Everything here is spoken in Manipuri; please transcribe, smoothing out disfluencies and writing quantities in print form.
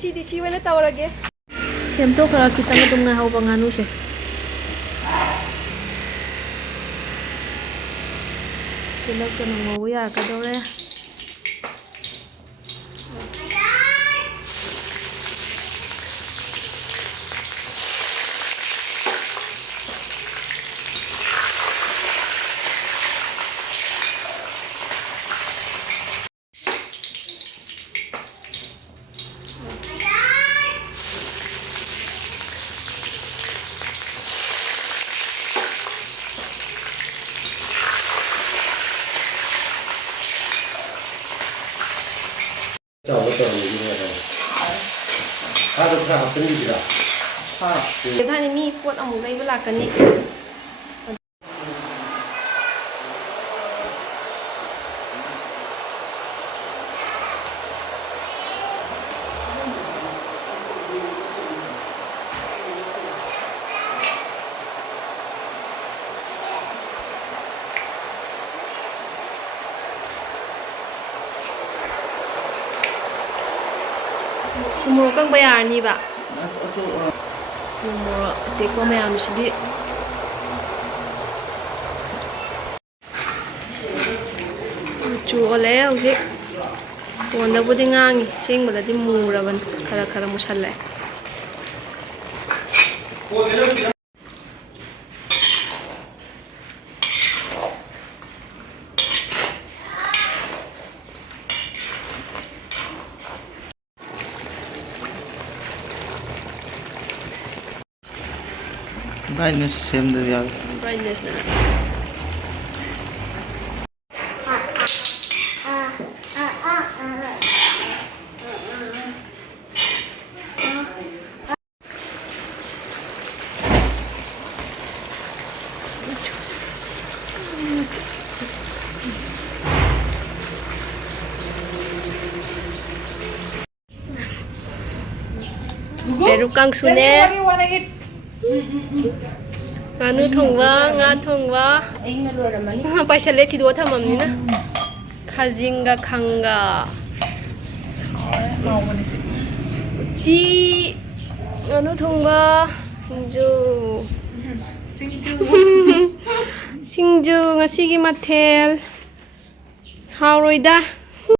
ꯉꯁꯤꯗꯤ ꯁꯤ ꯑꯣꯏꯅ ꯇꯧꯔꯒꯦ ꯁꯦꯝꯗꯣꯛꯈ꯭ꯔ ꯈꯤꯇꯪ ꯑꯗꯨꯝ ꯉꯥꯏꯍꯧꯕ ꯉꯥꯅꯨꯁꯦ ꯇꯤꯜꯍꯧ ꯉꯧꯕ ꯌꯥꯔꯛꯀꯗꯧꯔꯦ ꯊꯥꯏꯅ ꯃꯤ ꯄꯣꯠ ꯑꯃꯨꯛ ꯂꯩꯕ ꯂꯥꯛꯀꯅꯤ ꯃꯣꯔꯣꯛ ꯀꯪꯕ ꯌꯥꯔꯅꯤꯕ ꯃꯣꯔꯣꯛ ꯑꯇꯦꯛꯄ ꯃꯌꯥꯝꯁꯤꯗꯤ ꯃꯆꯨ ꯑꯣꯜꯂꯛꯑꯦ ꯍꯧꯖꯤꯛ ꯐꯣꯟꯗꯕꯨꯗꯤ ꯉꯥꯡꯉꯤ ꯑꯁꯦꯡꯕꯗꯗꯤ ꯃꯨꯔꯕꯅꯤ ꯈꯔ ꯈꯔ ꯃꯨꯁꯜꯂꯛꯑꯦ Brightness same the other. Brightness na. Pero kang sune. Nganu thongwa, nga thongwa. Paisale thido thamamni na. Khajinga khanga. Ti nganu thongwa. Singju. Singju ngasigi mathel. Hauroida.